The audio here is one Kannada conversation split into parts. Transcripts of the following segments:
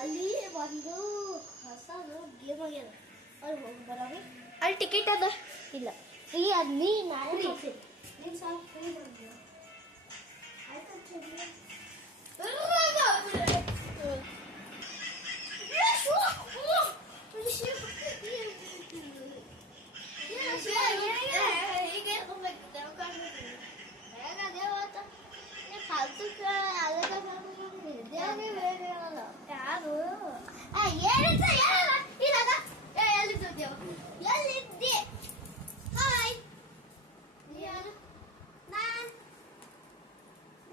ಅಲ್ಲಿ ಒಂದು ಹೊಸದು ಗೇಮ್ ಆಗ್ಯದ. ಅಲ್ಲಿ ಹೋಗಿ ಬರೋಣ. ಅಲ್ಲಿ ಟಿಕೆಟ್ ಅದ ಇಲ್ಲ ಫ್ರೀ ಅದ್ ನೀ ನಾನು ನೀನು ಸ್ವಲ್ಪ ಫ್ರೀ ಬಂದಿಲ್ಲ ಎಲ್ಲಿದ್ದೆ? ಹಾಯ್,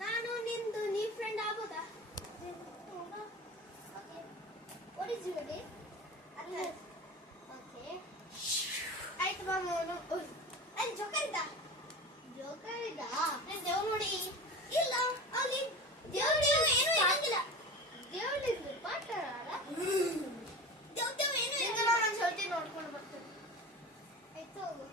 ನಾನು ನಿಂದು ನೀ ಫ್ರೆಂಡ್ ಆಗ್ಬೋದಾ? What is your name? Atlas. Okay. ಆಯ್ತು ಮಾಮ ಅಲ್ಲಿ ಜೋಕರ್ ಇದ್ದ. ಜೋಕರ್ ಇದ್ದ? ನಾನು ದೇವ್ ನೋಡಿ ಇಲ್ಲ ಅಲ್ಲಿ ದೇವ್ ಏನು ಇರಂಗಿಲ್ಲ. ದೇವ್ರಿದ್ದು ಪಾಠ ಅಲ್ಲ? ದೇವ್ ಏನು ಇಲ್ಲ. ನಾನು ಸೌತಿ ನೋಡ್ಕೊಂಡು ಬರ್ತೀನಿ. ಆಯ್ತು ಹೋಗು.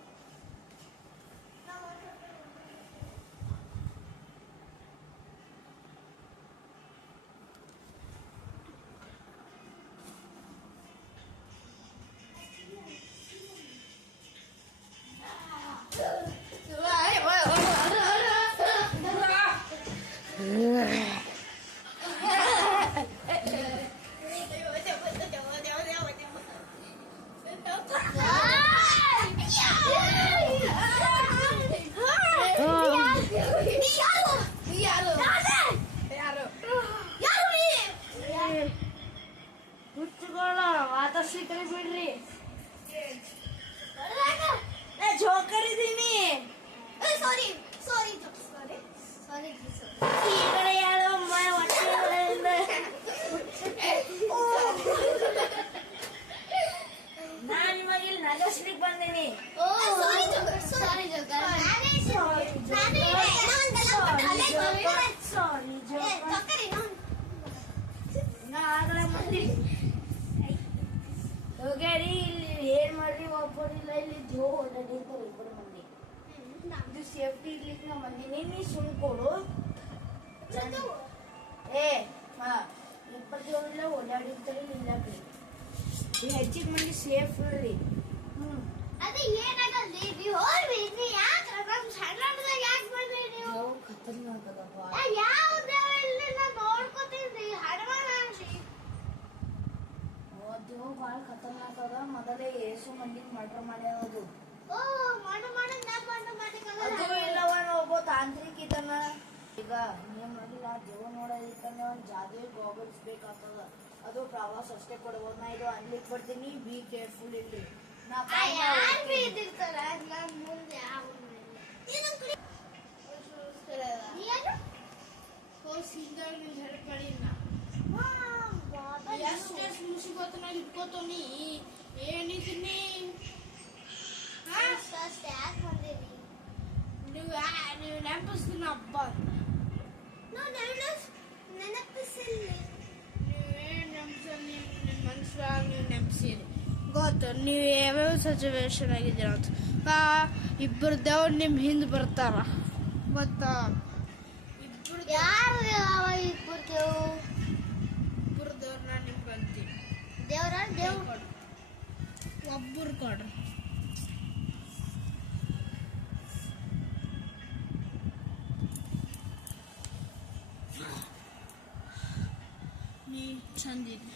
ಮಾತಾಡ್ಸಿಕ್ರಿ ಬಿಡ್ರಿ. ಜೋಕರ್ ಇದೀನಿ. ಸಾರಿ ಸಾರಿ ಸಾರಿ ಸಾರಿ ಈ ಕಡೆ ಯಾರು ನಾನು ನಿಮಗೆ ಇಲ್ಲಿ ನಗಸ್ಲಿಕ್ಕೆ ಬಂದೀನಿ. ಸಾರಿ ಜೋಕರ್ ಸಾರಿ ಜೋಕರ್ ಸಾರಿ ಆಗಲ ಮಂದಿ ಹೋಗ್ಯಾರಿ. ಇಲ್ಲಿ ಏನ್ ಮಾಡ್ರಿ ಒಬ್ಬರಿಲ್ಲ. ಇಲ್ಲಿ ಜೋ ಹೊಡೆದಿರ್ತಾರೆ ಇಬ್ಬರು ಮಂದಿ. ಇದು ಸೇಫ್ಟಿ ಇರ್ಲಿಕ್ಕೆ ನಾ ಬಂದೀನಿ. ನೀ ಸುಮ್ ಕೊಡು. ಇಬ್ಬರು ಜೋ ಇಲ್ಲ ಓಡಾಡಿರ್ತಾರೆ ಇಲ್ಲ ಬಿಡಿ. ಹೆಚ್ಚಿಗೆ ಮಂದಿ ಸೇಫ್ ಇರ್ರಿ. ಅದೇ ಏನಾಗಲ್ಲ ನೀವು ಹೋಗ್ರಿ. ಯಾಕೆ ನಮ್ಮ ಸಣ್ಣದಾಗ ಯಾಕೆ ಬಂದ್ರಿ ನೀವು? ಖತರ್ನಾಕ್ ಅದಪ್ಪ. ಯಾವ್ದು ನೋಡ್ಕೋತೀನ್ರಿ ಹಡವಾಣ ಅನ್ರಿ. ದೇವ್ ಭಾಳ ಖತರ್ನಾಕ್ ಅದ. ಮೊದಲೇ ಏಸು ಮಂದಿನ ಮರ್ಡರ್ ಮಾಡ್ಯಾವದು. ಓ ಮಾಡು ಮಾಡು ನಾ ಅದು ಇಲ್ಲವನ ಒಬ್ಬ ತಾಂತ್ರಿಕ ಇದನ್ನ. ಈಗ ಏನ್ ಮಾಡಿಲ್ಲ ದೇವ್ ನೋಡೋದಿತ್ತಂದ್ರೆ ಒಂದು ಜಾದುವೆ ಗಾಗಲ್ಸ್ ಬೇಕಾಗ್ತದ. ಅದು ಪ್ರವಾಸ ಅಷ್ಟೇ ಕೊಡ್ಬೋದು. ನಾ ಇದು ಅನ್ಲಿಕ್ಕೆ ಬರ್ತೀನಿ. ಬಿ ಕೇರ್ಫುಲ್ ಇಲ್ರಿ. ನಾ ಮುಂದೆ ಇಟ್ಕೋತೋನಿ ಏನಿದ್ದೀನಿ ನೀವು ನೆನಪಿಸ್ತೀನಿ ಹಬ್ಬ. ನೆನಪಿಸಿಲ್ಲ. ನೀವೇನ್ ನೆನಪಿಸಲ್ಲಿ ನಿಮ್ಮ ಮನ್ಸಾಗ ನೀವು ನೆನಪಿಸಿರಿ. ಗೊತ್ತು ನೀವು ಯಾವ್ಯಾವ ಸಿಚುವೇಶನ್ ಆಗಿದ್ದೀರ ಅಂತ. ಇಬ್ಬರು ದೇವ್ರು ನಿಮ್ಮ ಹಿಂದೆ ಬರ್ತಾರ ಗೊತ್ತಾ? ಇಬ್ಬರು ಯಾರು ಇಬ್ಬರು ದೇವ್ರು ನಾನು ನಿಮ್ಗೆ ಅಂತೀನಿ. ದೇವ್ರ ದೇವ್ ಒಬ್ಬರು ಕೊಡ್ರಿ. ನೀ ಚಂದಿರಿ.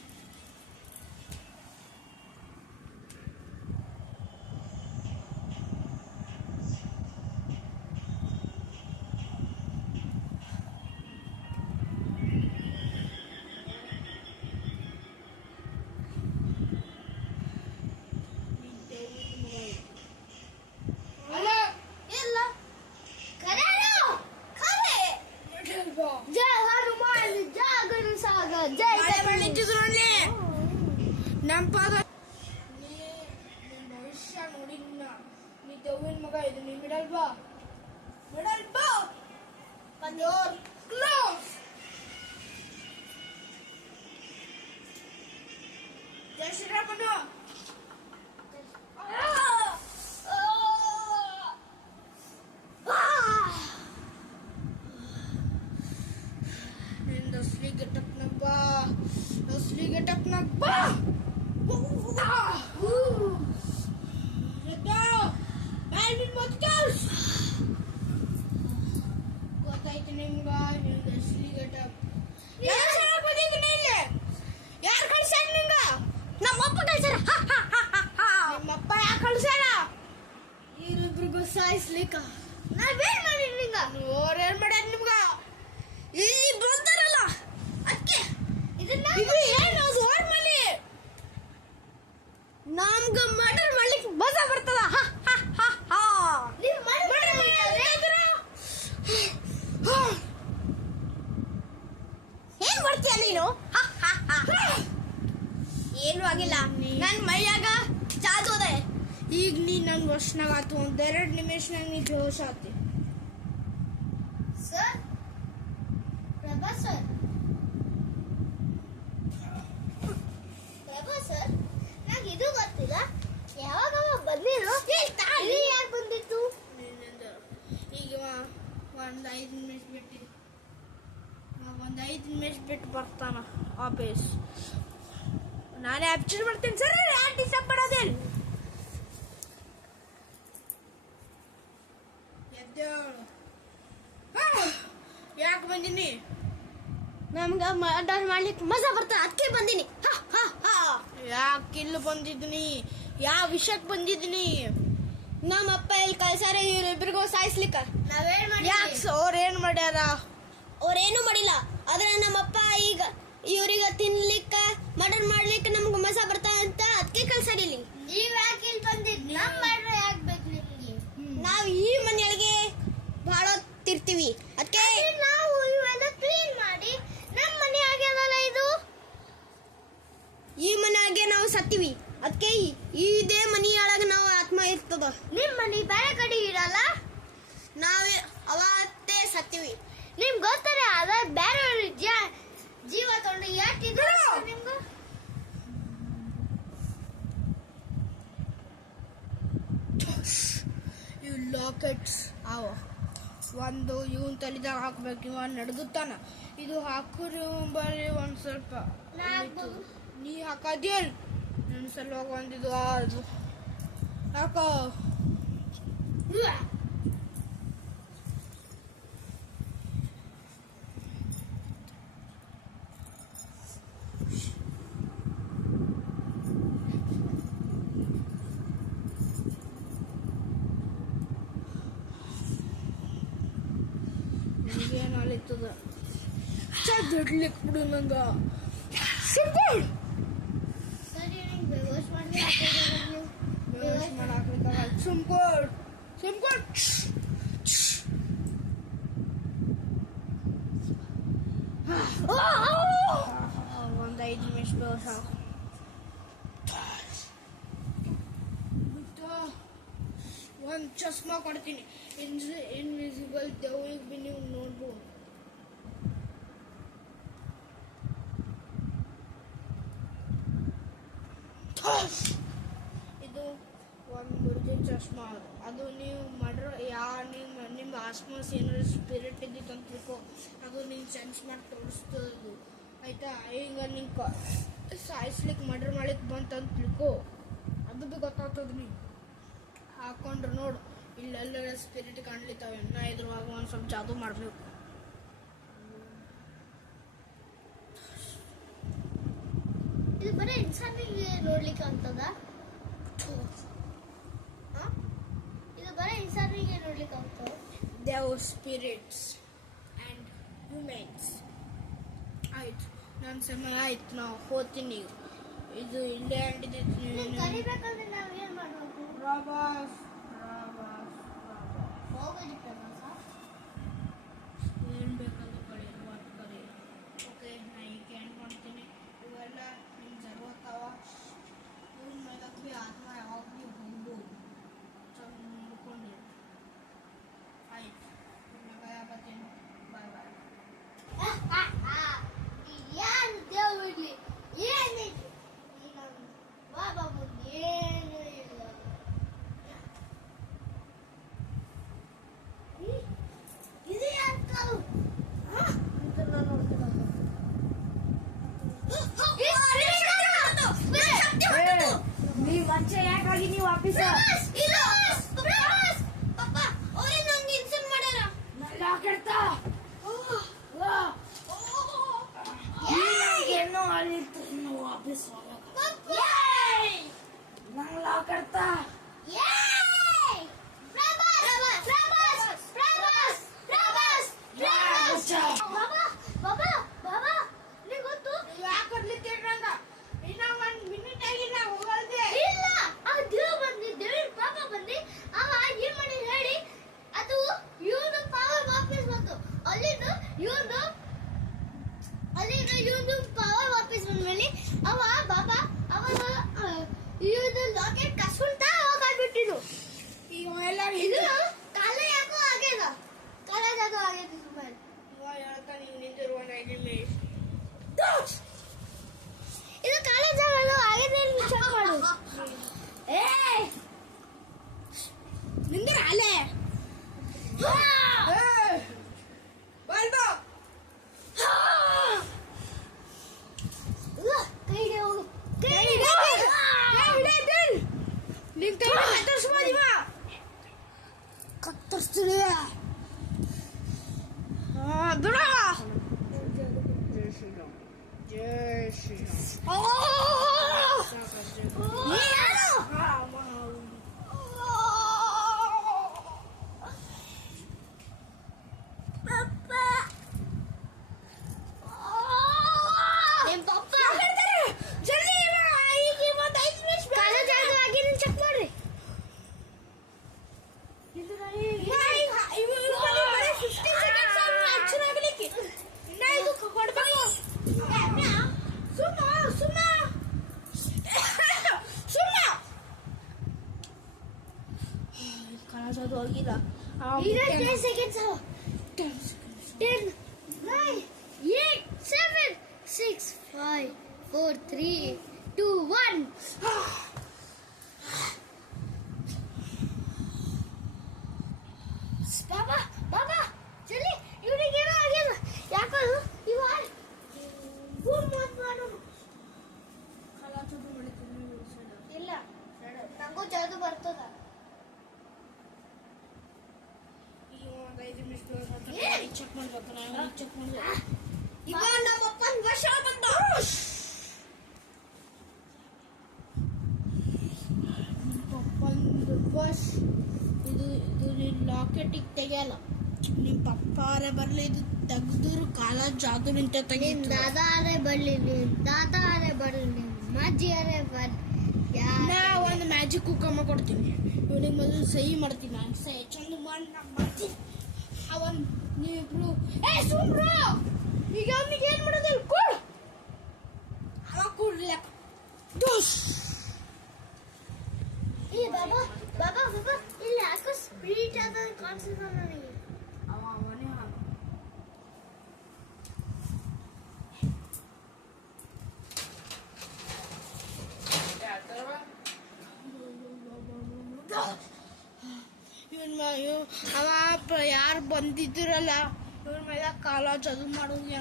ನೆನಪಾದ ಭವಿಷ್ಯ ನೋಡಿನ ನೀ ದೇವಿನ ಮಗ. ಇದು ನೀ ಮಿಡಲ್ ಬಾ ಕ್ಲೋಸ್. ಜೈ ಶ್ರೀರಾಮನು. ನಿಂದ ಶ್ರೀ ಘಟಕ್ನಪ್ಪ ಬಾ ಗೊತ್ತಾಯ್ತು ನಿಮ್ಗ ಯಾರು ಕಳ್ಸ್ಯಾರ ನಿಂಗ? ನಮ್ಮಪ್ಪ ಕಳ್ಸಾರ. ನಿಮ್ಮಪ್ಪ ಯಾಕೆ ಕಳ್ಸ್ಯಾರ? ಇವ್ರಿಬ್ರಿಗೂ ಸಾಯಿಸ್ಲಿಕ್ಕ. ನಾವೇನ್ ಮಾಡಿದ್ವಿ ನಿಂಗ? ನೋರೇನ್ ಮಾಡ್ಯಾರ ನಿಮ್ಗ? ಇಲ್ಲಿ ಬಂದಾರಲ್ಲ ಅದಕ್ಕೆ ಇದನ್ನ ಇದು ಏನು ಅದು ಓಡ್ ಮನೆ ನಮ್ಗ ಮರ್ಡರ್ ಮಾಡ್ಲಿಕ್ಕೆ ಮಜಾ ಬರ್ತದ. ನೀವ್ ಮಾಡಿ ಏನ್ ಮಾಡ್ತೀಯ ನೀನು? ಏನು ಆಗಿಲ್ಲ. ನನ್ ಮೈಯಾಗ ಜಾದು ಅದ. ಈಗ ನೀ ನನ್ ವಶನಾಗ ಆತು. ಒಂದೆರಡು ನಿಮಿಷನಾಗ ನೀ ಬೇಹೋಶ ಆತಿ. ಸರ್ ಪ್ರಭಾ ಸರ್ ನಂಗೆ ಇದು ಗೊತ್ತಿಲ್ಲ. ಯಾವಾಗ ಬಂದಿರೋ ಇಲ್ಲಿ ಯಾಕೆ ಬಂದಿತ್ತು? ಈಗ ಒಂದ್ 5 ನಿಮಿಷ ಬಿಟ್ಟು ಬರ್ತಾನ ಆಫೀಸ್. ನಾನೇ ಆಬ್ಸೆಂಟ್ ಮಾಡ್ತೀನಿ ಸರ್. ಯಾರು ಡಿಸ್ಟರ್ಬ್ ಮಾಡೋದಿಲ್ಲ. ಯಾಕೆ ಬಂದಿನಿ? ನಮ್ಗ ಮರ್ಡರ್ ಮಾಡ್ಲಿಕ್ಕೆ ಮಜಾ ಬರ್ತದೆ ಅದಕ್ಕೆ ಬಂದಿನಿ. ಯಾಕೆ ಇಲ್ಲಿ ಬಂದಿದ್ದೀನಿ? ಯಾವ ವಿಷಯಕ್ಕೆ ಬಂದಿದ್ದೀನಿ? ನಮ್ಮಪ್ಪ ಇಲ್ಲಿ ಕಳ್ಸಾರ ಇವ್ರಿಬ್ರಿಗೂ ಸಾಯಿಸ್ಲಿಕ್ಕ. ನಾವೇನ್ ಯಾಕೆ ಅವ್ರೇನ್ ಮಾಡ್ಯಾರ? ಅವ್ರೇನು ಮಾಡಿಲ್ಲ. ಆದ್ರೆ ನಮ್ಮಪ್ಪ ಈಗ ಇವ್ರಿಗ ತಿನ್ಲಿಕ್ಕ ಮರ್ಡರ್ ಮಾಡ್ಲಿಕ್ಕೆ ನಮ್ಗೆ ಮಜಾ ಬರ್ತಾ ಅಂತ ಅದಕ್ಕೆ ಕಳ್ಸಾರ ಇಲ್ಲಿ. ನೀವ್ ಯಾಕೆ ಇಲ್ಲಿ ಬಂದಿದ್? ನಮ್ ಮರ್ಡರ್ ಯಾಕೆ ಬೇಕು ನಿಮ್ಗೆ? ನಾವ್ ಈ ಮನೆಯೊಳಗೆ ಬಹಳ ತಿರ್ತೀವಿ ಅದಕ್ಕೆ ನಾವು ಇವೆಲ್ಲ ಕ್ಲೀನ್ ಮಾಡಿ ನಮ್ಮ ಮನೆ ಆಗ್ಯದಲ್ಲ ಇದು. ಈ ಮನೆಯಾಗೆ ನಾವು ಸತ್ತೀವಿ ಅದಕ್ಕೆ ಇದೇ ಮನೆಯೊಳಗೆ ನಾವು ಆತ್ಮ ಇರ್ತದ. ನಿಮ್ ಮನೆ ಬೇರೆ ಕಡೆ ಇರಲ್ಲ. ನಾವೇ ಅವತ್ತೇ ಸತ್ತೀವಿ. ನಿಮ್ಗೆ ಗೊತ್ತಾರೆ ಅದ ಬೇರೆ ಜೀವ ತೊಗೊಂಡು ಯಾಕಿದ್ರು ನಿಮ್ಗೆ? ಇವು ಲಾಕೆಟ್ಸ್ ಅವ ಒಂದು ಇವನ್ ತಲಿದಾಗ ಹಾಕ್ಬೇಕು. ಇವ ನಡ್ಗುತ್ತಾನ. ಇದು ಹಾಕೋರಿ ಬರ್ರಿ ಒಂದ್ ಸ್ವಲ್ಪ. ನೀ ಹಾಕದೇನ್ ನನ್ನ ಸಲುವಾಗಿ ಒಂದಿದು ಅದು ಹಾಕೋ. ಏನಾಗ್ಲಿತ್ತದ ಬಿಡ್ಲಿಕ್ಕೆ ಬಿಡು ನಂಗ. ಸಿಂಪಲ್ ಸರಿ ನಿಂಗೆ ಬೇವಸ್ ಮಾಡಿ ಮಾಡಾಕ್ಲಿಕ್ಕ. ಸಿಂಪಲ್ ಒಂದು 5 ನಿಮಿಷ ಬೇವಸ. ಒಂದು ಚಸ್ಮಾ ಕೊಡ್ತೀನಿ. ಇನ್ವಿಸಿಬಲ್ ದೆವ್ವಿಗೆ ಬಿ ನೀವು ನೋಡ್ಬೋದು. ಇದು ಒಂದು ಗುರುಜಿನ ಚಸ್ಮಾ. ಅದು ನೀವು ಮಾಡ್ರ ನಿಮ್ಮ ಆಸ್ಮಾಸ್ ಏನಾದ್ರು ಸ್ಪಿರಿಟ್ ಇದ್ದಿತ್ತು ಅಂತ ತಿಳ್ಕೊ. ಅದು ನೀವು ಸೆನ್ಸ್ ಮಾಡಿ ತೋರಿಸ್ತದು ಆಯ್ತಾ. ಈಗ ನಿಂಗೆ ಸಾಯಿಸ್ಲಿಕ್ಕೆ ಮರ್ಡರ್ ಮಾಡ್ಲಿಕ್ಕೆ ಬಂತಂತ ತಿಳ್ಕೊ. ಅದು ಬಿ ಗೊತ್ತಾಗ್ತದ. ನೀವು ಹಾಕೊಂಡ್ರೆ ನೋಡು ಇಲ್ಲೆಲ್ಲ ಸ್ಪಿರಿಟ್ ಕಾಣ್ಲಿತ್ತಾವೆ. ನಾ ಇದ್ರವಾಗ ಒಂದು ಸ್ವಲ್ಪ ಜಾದು ಮಾಡಬೇಕು. ಇದು ಬರೀ ಇನ್ಸಾನಿಗೆ ನೋಡ್ಲಿಕ್ಕೆ ಅಂತದ? ಇದು ಬರೀ ಇನ್ಸಾನಿಗೆ ನೋಡ್ಲಿಕ್ಕೆ ಆಗ್ತದ? ದೇವ್ ಸ್ಪಿರಿಟ್ಸ್ ಆ್ಯಂಡ್ ಹ್ಯೂಮನ್ಸ್. ಆಯ್ತು ನನ್ನ ಸಮಯ ಆಯ್ತು. ನಾವು ಹೋಗ್ತೀನಿ. ಇದು ಇಲ್ಲೇ ಅಂಟಿದ್ದು. ಕರಿಬೇಕಂದ್ರೆ ನಾವು ಏನು ಮಾಡಬೇಕು? ಪ್ರವಾಸ ಹೋಗೋದು ಪ್ರವಾಸ ಏನು ಬೇಕಾದ್ರೂ ಕಳಿ ಕರಿ. ಓಕೆ ನಾ ಈಗ ಏನು ಮಾಡ್ತೀನಿ. ಇವೆಲ್ಲ ನಿಮ್ಮ ಜರುತ್ತಾವ. ಇವ್ರ ಮೇಲಕ್ಕೆ ಭೀ ಆತ್ಮ ಯಾವಾಗ ಭೀ ಹೋಗ್ಬೋದು. ಸ್ವಲ್ಪ ನೋಡ್ಕೊಂಡು ಆಯ್ತು. ಬರ್ತೀನಿ. ಬಾಯ್ ಬಾಯ್. ಏನು ದೇವ್ ಇಡ್ಲಿ ಏನಿಲ್ಲ. ಬಾಬಾ ಮುಂದೆ ಏನು ಇಲ್ಲ. ಇದು ಯಾಕೆ ಅಂತ ನಾನು ನೋಡ್ತೀನಿ. ಪರಿಚಯ ಯಾಕಾಗಿ ನೀವು ವಾಪಸ್ ಪಪ್ಪ ಅವರೇ ನಂಗೆ ಇನ್ಸಲ್ಟ್ ಮಾಡ್ಯಾರ. ಲಾಕೆಟ್ತಾ ಏನೋ ಅಲ್ಲಿತ್ತು ಇನ್ನು ವಾಪಸ್ ನಂಗೆ ಲಾಕೆಟ್ತಾ ಇದು ಕಾಲೇಜ್ ಆಗಿದೆ ಚೆಕ್ ಮಾಡು. ನಿಂದ್ರ ಅಲೆ ಕತ್ತರಿಸ್ತೀವಿ ಬಿಡ. ಜೈ ಶ್ರೀರಾಮ್. ಅದು ಹೋಗಿಲ್ಲ. 10 seconds. 10, 9, 8, 7, 6, 5, 4, 3, 2, 1. ಬಾಬಾ ಚಲಿ ಇವನಿಗೆ ಏನೋ ಆಗಿಲ್ಲ. ಯಾಕದು ಇವ ಇಲ್ಲ ನಂಗೂ ಜಾದು ಬರ್ತದ. ಚೆಕ್ ಮಾಡ್ಬೇಕು ನಾನು ಚೆಕ್ ಮಾಡ್ಬೇಕು. ಇವ ನಮ್ಮಪ್ಪನ ವರ್ಷ ಬಂದ. ಪಪ್ಪಂದು ಬಸ್ ಇದು ಲಾಕೆಟಿಗೆ ತೆಗಿಯಲ್ಲ. ನಿಮ್ಮ ಪಪ್ಪಾರೇ ಬರಲಿ ಇದು ತೆಗ್ದ್ರು ಕಾಲ ಜಾದು ನಿಂತ ನಿಮ್ ದಾದಾರೇ ಬರ್ಲಿ, ನಿಮ್ ತಾತಾರೇ ಬರ್ಲಿ, ನಿಮ್ ಅಜ್ಜಿಯರೇ ಬರ್ಲಿ. ನಾ ಒಂದು ಮ್ಯಾಜಿಕ್ ಕುಕ್ಕಮ್ಮ ಕೊಡ್ತೀನಿ. ಇವನಿಗೆ ಮೊದಲು ಸಹಿ ಮಾಡ್ತೀನಿ. ನಾನು ಸಹಿ ಚಂದ ಮಾಡ್ತೀನಿ. ಅವನ್ ನೀವಿಬ್ರು ಸುಮ್ರು ಈಗ ಅವನಿಗೆ ಏನ್ ಮಾಡೋದಿಲ್ಲ ಕೊಡು. ಅವ ಕೊಡ್ಲಿಲ್ಲ. ಬಾಬಾ ಇಲ್ಲಿ ಯಾಕೋ ಸ್ಪಿರಿಟ್ ಆದ ಕಾಣಿಸ್ತದ ನನಗೆ. ಅವನೇ ಹಾಲು ಅವ ಯಾರು ಬಂದಿದ್ರಲ್ಲ ಇವ್ರ ಮೇಲೆ ಕಾಲ ಚದು ಮಾಡೋದು.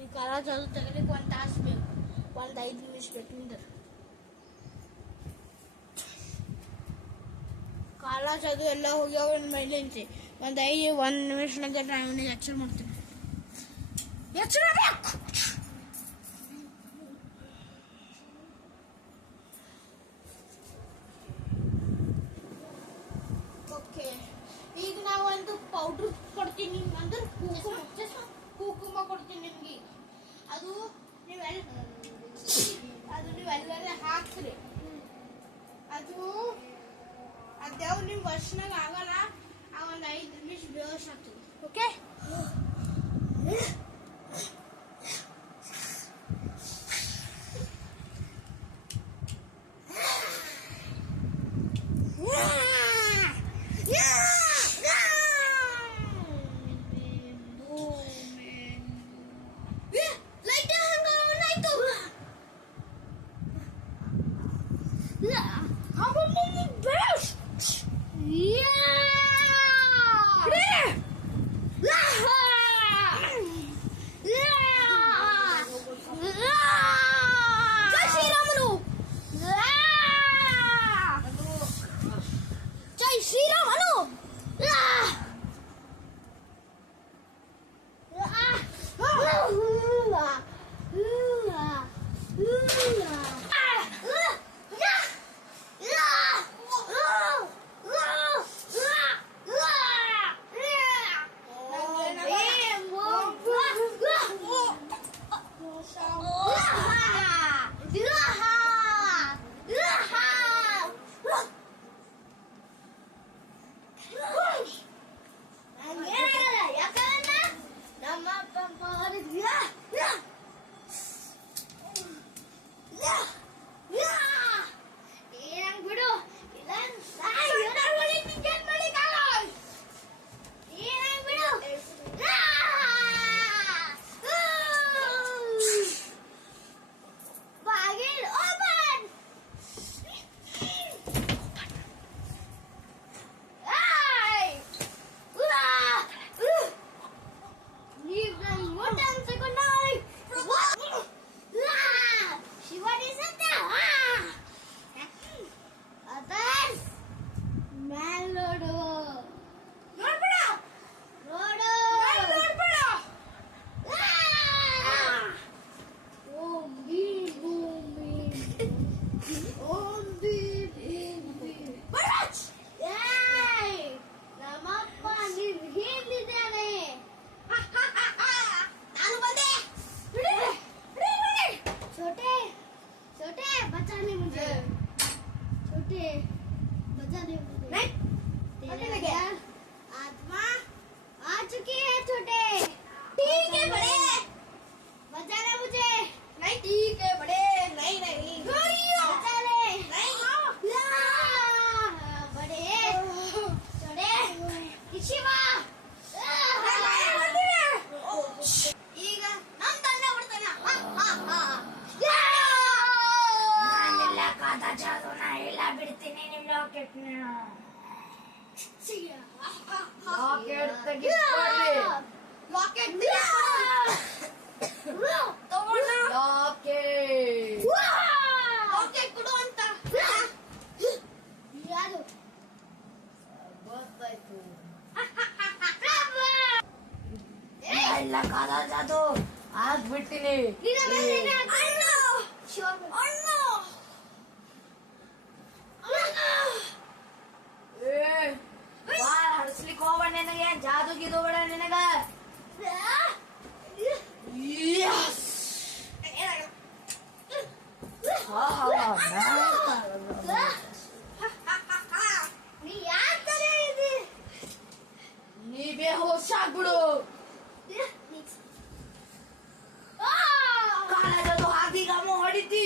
ಈ ಕಾಲ ಚದು ತೆಗಲಿಕ್ಕೆ 1 ತಾಸು ಬೇಕು, 5 ನಿಮಿಷ ಬೇಕು. ನಿಂದ್ರೆ ಕಾಲ ಚದು ಎಲ್ಲ ಹೋಗ್ಯಾವ ಮೇಲೆ ಅಂತೆ. 1 ನಿಮಿಷನಾಗ ನಾನು ಇವನಿಗೆ ಎಚ್ಚರ ಮಾಡ್ತೀನಿ. ಎಚ್ಚರ ಬೇಕು. ಓಕೆ ಈಗ ನಾವೊಂದು ಪೌಡ್ರ್ ಕೊಡ್ತೀನಿ ಅಂದ್ರೆ ಕುಂಕುಮ ಕೊಡ್ತೀನಿ ನಿಮ್ಗೆ. ಅದು ನೀವೆಲ್ಲರೇ ಹಾಕ್ರಿ. ಅದ್ಯಾವ ನಿಮ್ಮ ವರ್ಷನಾಗ ಆಗಲ್ಲ. ಒಂದು 5 ನಿಮಿಷ ಬೇವಸ್ ಆಗ್ತದೆ. Okay Yeah. ರಾಕೆಟ್ ರಾಕೆಟ್ ತೆಗಿಸ್ಕೊಳ್ಳಿ ರಾಕೆಟ್ ರಾಕೆಟ್ ರಾಕೆಟ್ ಕೊಡು ಅಂತ ಯಾರು ಗೊತ್ತಾಯ್ತು ಎಲ್ಲ ಕಾದು ಆಗ್ಬಿಟ್ಟಿನಿ ಹಡ್ಸ್ಲಿಕ್ಕೆ ಹೋಗ್ಬೇಡ ನಿನಗೆ ಜಾದು ಗಿದು ಬೇಡ ನಿನಗ ನೀ ಯಾರ ತರ ಇದೆ ನೀ ಬೇಹೋಶ್ ಆಗ್ಬಿಡು ಕಾಲದದು ಹಾದಿಗಾಮ ಹೊಡಿತಿ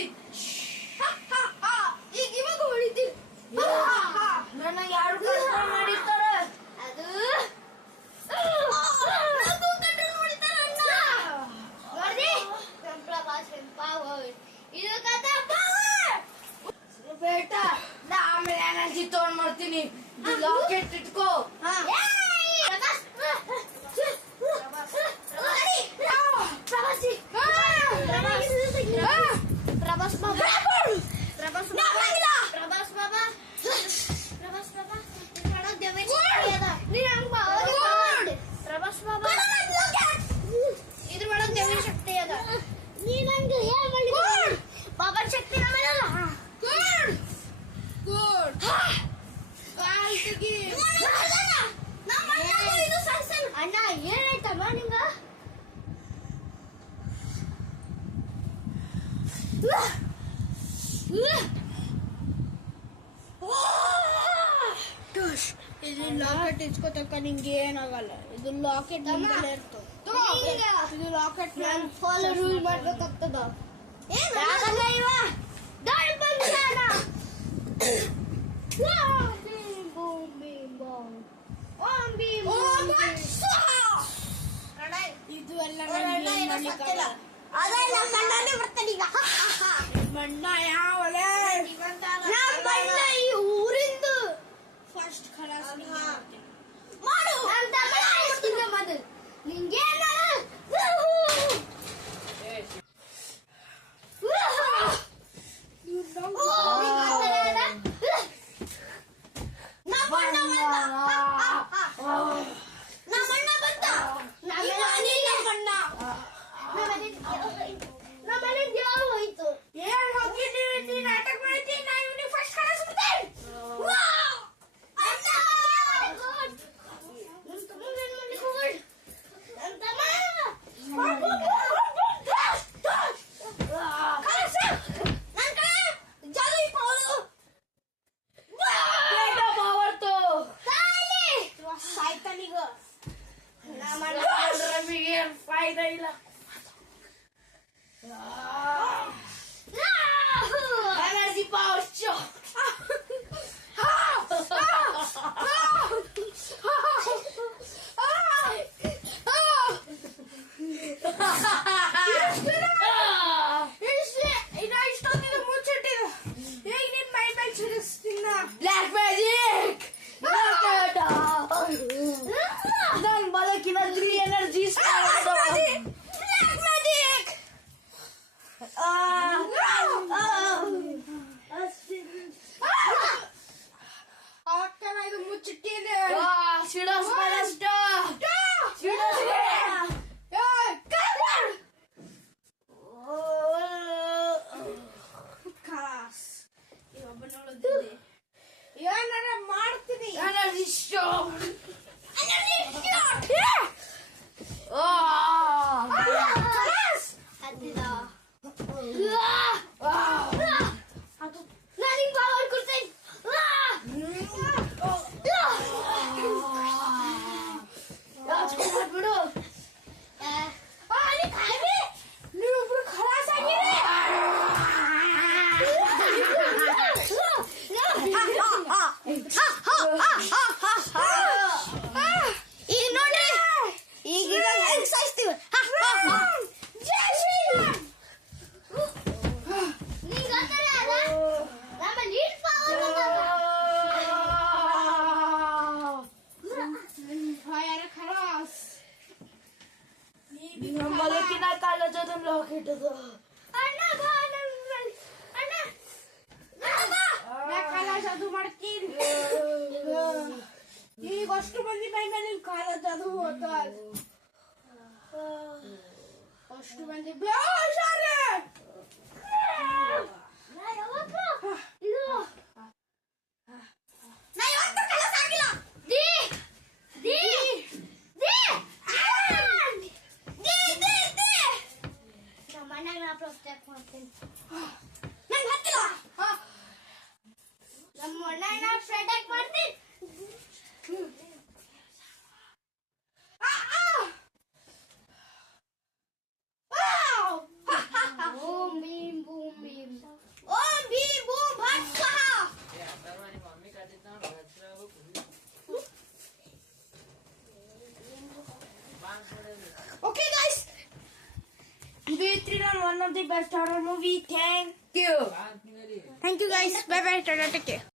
ಈಗ ಇವಾಗ ಹೊಡಿತೀವಿ ನನಗೆ ಯಾರು ಕನ್ಫರ್ಮ್ ಮಾಡಿರ್ತಾರ ಅದು ಅದು ಕಂಟ್ರೋಲ್ ಮಾಡ್ತಾರ ಅಣ್ಣ ನೋಡಿ ನಮ್ಮ ಪ್ರಭಾಸ್ ಪವರ್ ಇದು ಕಥೆ ಪವರ್ ಬೇಟ ನಾ ಆಮೇಲೆ ಎನರ್ಜಿ ತಗೊಂಡ್ ಮಾಡ್ತೀನಿ ಲಾಕೆಟ್ ಇಟ್ಕೋ ಪ್ರಭಾಸ್ ಪ್ರಭಾಸ್ ಬಾಬಾ ಪ್ರಭಾಸ್ ಬಾಬಾ ಪ್ರಭಾಸ್ ಬಾಬಾ ಪ್ರಭಾಸ್ ಬಾಬಾ ಕಣ ದೇವೆ ನೀ ಹಂಗ ಪ್ರಭಾಸ್ ಬಾಬಾ ಇದ್ರ ಒಳಗೆ ದೇವಿ ಶಕ್ತಿ ಅದ ನೀ ನಂಗೆ ಏನ್ ಮಾಡಿ ಬಾಬಾ ಶಕ್ತಿ ನಮ್ಮಲ್ಲ ಗುಡ್ ಗುಡ್ ಅಣ್ಣ ಏನಾಯ್ತಮ್ಮ ನಿಂಗ ಇದು ಲಾಕೆಟ್ ಇಸ್ಕೊತಕ್ಕ ನಿಂಗೆ ಏನಾಗಲ್ಲ ಇದು ಲಾಕೆಟ್ ನಮ್ಮಲ್ಲೇ ಇರ್ತದೆ ಇದು ಲಾಕೆಟ್ ನಾನು ಫಾಲೋ ರೂಲ್ ಮಾಡ್ಬೇಕಾಗ್ತದ ಯಾಕಂದ್ರೆ ಇವ ದಾಳಿ ಬಂದಾನ ಬೀಮ್ ಬೂಮ್ ಬೀಮ್ ಬಾಮ್ ಓಂ ಬೀಮ್ ಇದು ಎಲ್ಲ ಮಾಡ್ಲಿಕ್ಕಾಗಲ್ಲ ಅದೆಲ್ಲ ಮಣ್ಣಲ್ಲಿ ಬರ್ತಾನೆ ಈಗ ಮಣ್ಣ ಯಾವಲೇ ನಮ್ಮ ಅಣ್ಣ ಈ ಊರಿಂದು ಫಸ್ಟ್ ಖಲಾಸ್ ಮಾಡು ನಾನು ತಮಿಳ ಹೇಳ್ತೀನಿ ಮೊದಲು ನಿಂಗೇನ ಏನ್ ಹೋಗಿದ್ದೀವಿ ನಾಟಕ ಮಾಡ್ತೀನಿ ನಾ ಇವ್ನಿಗೆ ಫಸ್ಟ್ ಖಲಾಸ್ ಬಿಡ್ತೇನೆ ಸಾಯ್ತಾನೀಗ ಏನ್ ಫಾಯ್ದಾ ಇಲ್ಲ ಎನರ್ಜಿ ಪವರ್ ಶೋ ಇಷ್ಟೊಂದಿಗೆ ಮುಚ್ಚಿಟ್ಟಿದೆ ಈಗ ನಿನ್ ಮೈ ಮೇಲೆ ಚಿರಿಸ್ತೀನ ಬ್ಲ್ಯಾಕ್ ಮ್ಯಾಜಿಕ್ ನನ್ ಬಲಕಿನ 3 ಎನರ್ಜಿ ಅದಕ್ಕೆ ನಾ ಕಾಲೇಜ್ ಅದನ್ನ ಲಾಕ್ ಇಟ್ಟದ ಅಣ್ಣ ಬಾ ಅಣ್ಣ ನಾ ಕಾಲ ಜಾದು ಮಾಡ್ತೀನಿ ಈಗ ಅಷ್ಟು ಮಂದಿ ಮೈ ಮೇಲೆ ನಿಮ್ ಕಾಲ ಜಾದು ಹೋಗ್ತಾರ ಅಷ್ಟು ಮಂದಿ ಬೇಷಾರೆ ನಾ ಯಾವತ್ತು ಇದು ನಾ ಯಾವತ್ತು ಕೆಲಸ ಆಗಿಲ್ಲ ದಿ ದಿ ದಿ ದಿ ನಮ್ಮ ಮನೆಗೆ ನಾ ಪ್ರೊಟೆಕ್ಟ್ ಮಾಡ್ತೀನಿ ನಂಗೆ ಹತ್ತಿಲ್ಲ ನಮ್ಮ ಅಣ್ಣನ ಪ್ರೊಟೆಕ್ಟ್ ಮಾಡ್ತೀನಿ ಓಂ ಭೀಮ್ ಬೂಮ್ ಭೀಮ್ ಓಂ ಭೀಮ್ ಬೂಮ್ ಭಟ್ ಸ್ವಾಹಾ Okay, guys. V3 on one of the best horror movie. Thank you. Thank you, guys. Bye bye. Tata, take care.